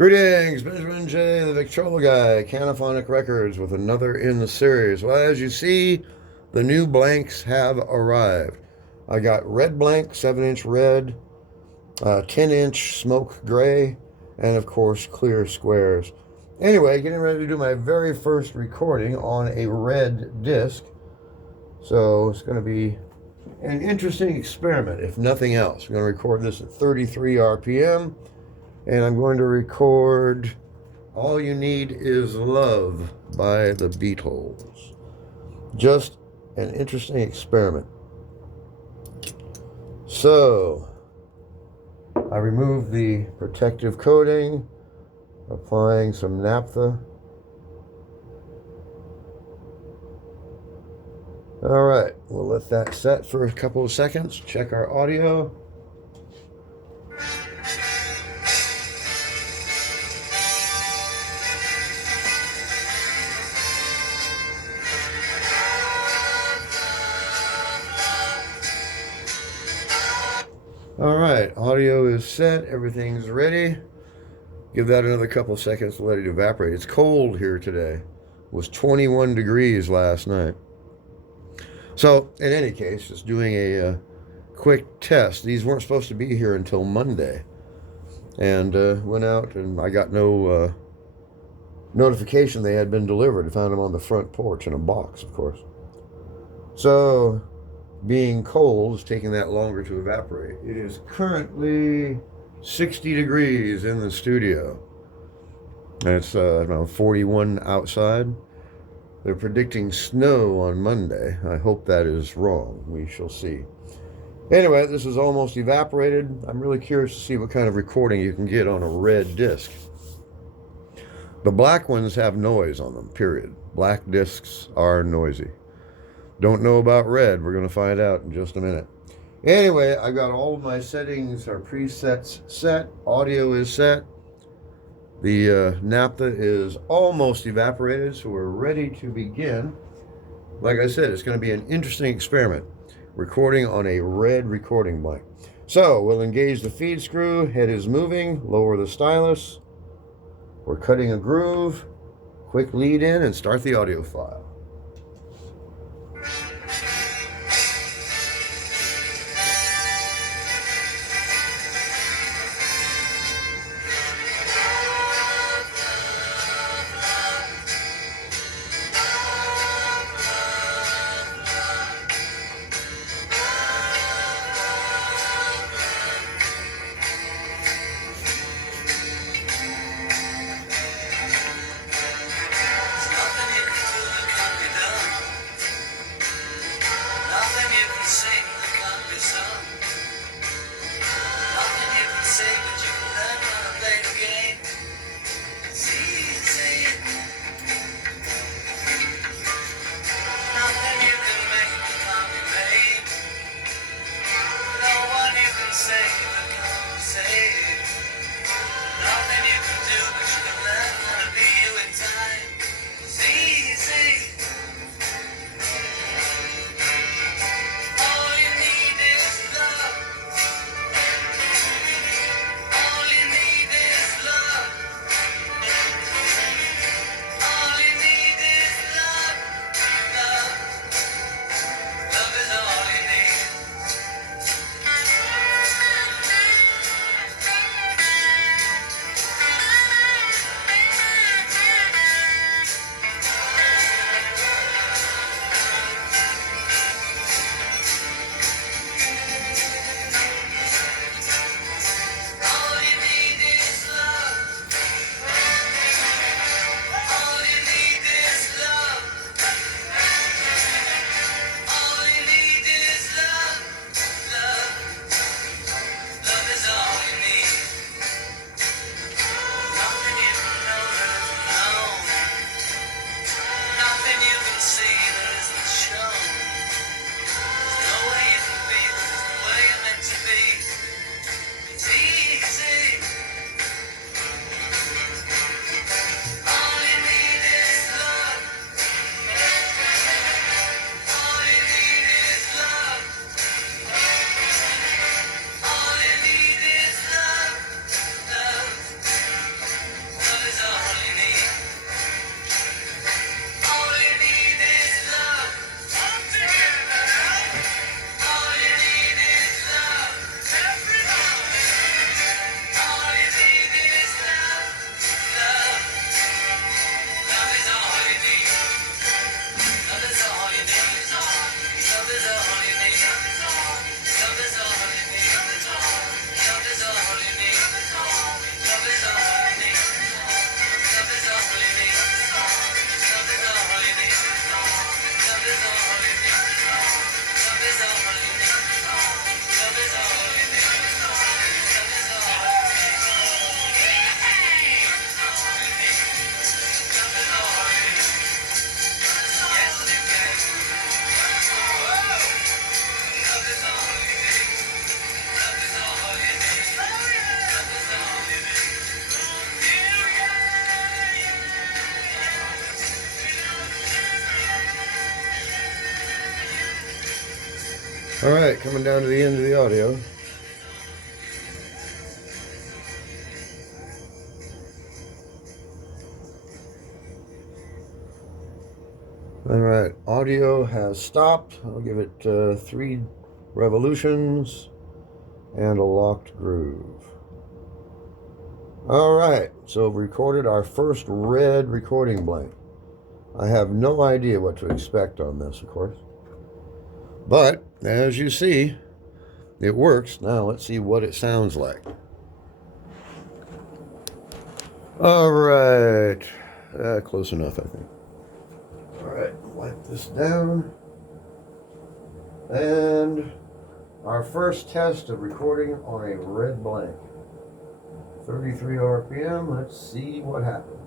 Greetings, Benjamin J, the Victrola guy, Canophonic Records, with another in the series. Well, as you see, the new blanks have arrived. I got red blank, 7-inch red, 10-inch smoke gray, and of course, clear squares. Anyway, getting ready to do my very first recording on a red disc. So it's going to be an interesting experiment, if nothing else. I'm going to record this at 33 RPM. And I'm going to record All You Need Is Love by the Beatles. Just an interesting experiment. So, I removed the protective coating, applying some naphtha. Alright, we'll let that set for a couple of seconds, check our audio. All right, audio is set, everything's ready. Give that another couple seconds to let it evaporate. It's cold here today. It was 21 degrees last night. So, in any case, just doing a quick test. These weren't supposed to be here until Monday. And went out and I got no notification they had been delivered. I found them on the front porch in a box, of course. So, being cold is taking that longer to evaporate. It is currently 60 degrees in the studio. And it's around 41 outside. They're predicting snow on Monday. I hope that is wrong. We shall see. Anyway, this is almost evaporated. I'm really curious to see what kind of recording you can get on a red disc. The black ones have noise on them, period. Black discs are noisy. Don't know about red. We're going to find out in just a minute. Anyway, I got all of my settings, our presets set. Audio is set. The naphtha is almost evaporated, so we're ready to begin. Like I said, it's going to be an interesting experiment. Recording on a red recording blank. So, we'll engage the feed screw. Head is moving. Lower the stylus. We're cutting a groove. Quick lead in and start the audio file. All right, coming down to the end of the audio. All right, audio has stopped. I'll give it 3 revolutions and a locked groove. All right, so we've recorded our first red recording blank. I have no idea what to expect on this, of course. But, as you see, it works. Now, let's see what it sounds like. All right. Close enough, I think. All right, wipe this down. And our first test of recording on a red blank. 33 RPM. Let's see what happens.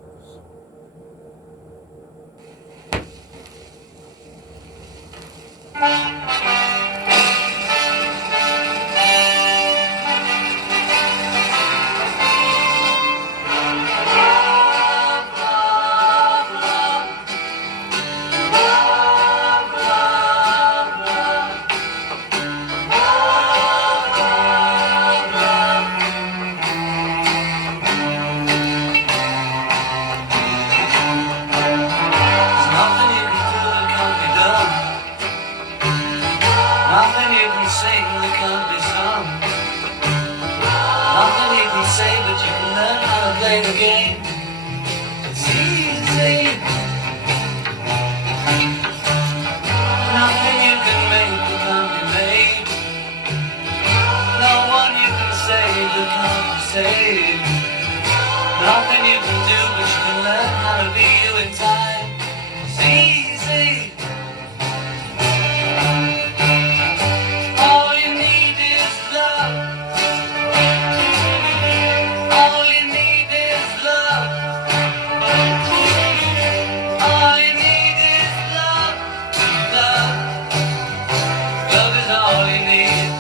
Play the game. It's easy. Nothing you can make that can't be made. No one you can save that can't be saved. Nothing you can do but you can learn how to be you in time. It's easy. All you need is love. All you need is love. All you need is love. Love. Love is all you need.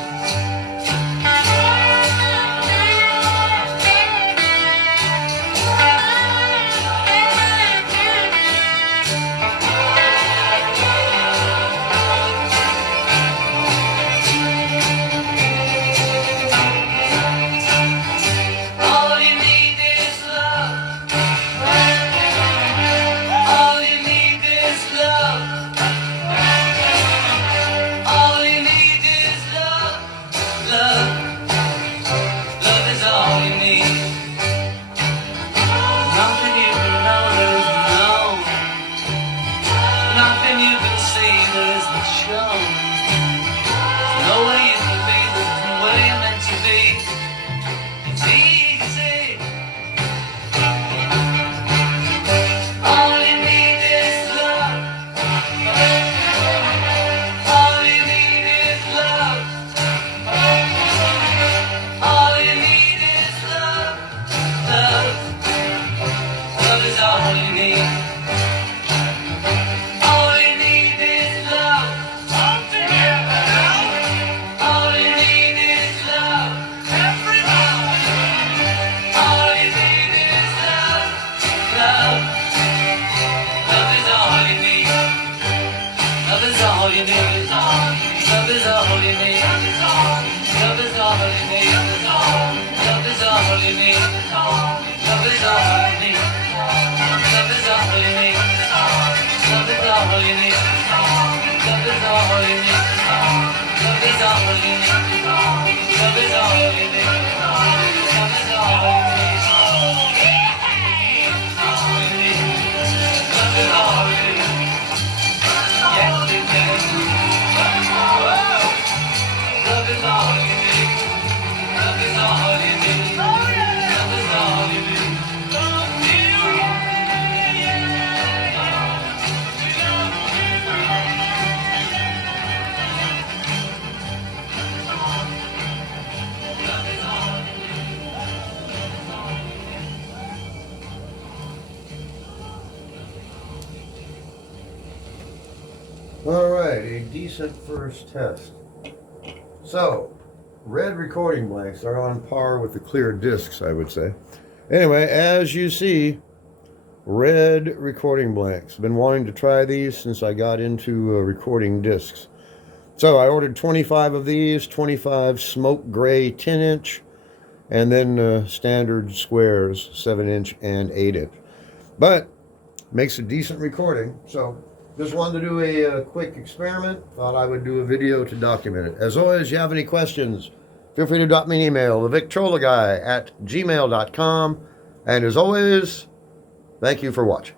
All you need is love. All you need is love. All you need is love. Love. Love is all you need. Nothing you can know there isn't known. Nothing you can see there isn't shown. There's no way you can be, there's no way you're meant to be. It's easy. All you need is love. All you need is love. All you need is love. Love. Love is all you need. All you need is love. All you need is love. All you need is love. Love. Love is all you need. Love is all you need. Love is all you need. Love is all you need. Love is all you need. Love is all you need. Love is all you need. Love is all you need. Love is all you need. Love is all you need. Love is all you need. Love is all you need. Love is all you need. Yes, it is. Love is all you need. Love is all you need. Love is all you need. All right, a decent first test. So, red recording blanks are on par with the clear discs, I would say. Anyway, as you see, red recording blanks. Been wanting to try these since I got into recording discs. So I ordered 25 of these, 25 smoke gray 10-inch, and then standard squares 7-inch and 8-inch. But makes a decent recording. So just wanted to do a quick experiment. Thought I would do a video to document it. As always, you have any questions, feel free to drop me an email, thevictrolaguy@gmail.com. And as always, thank you for watching.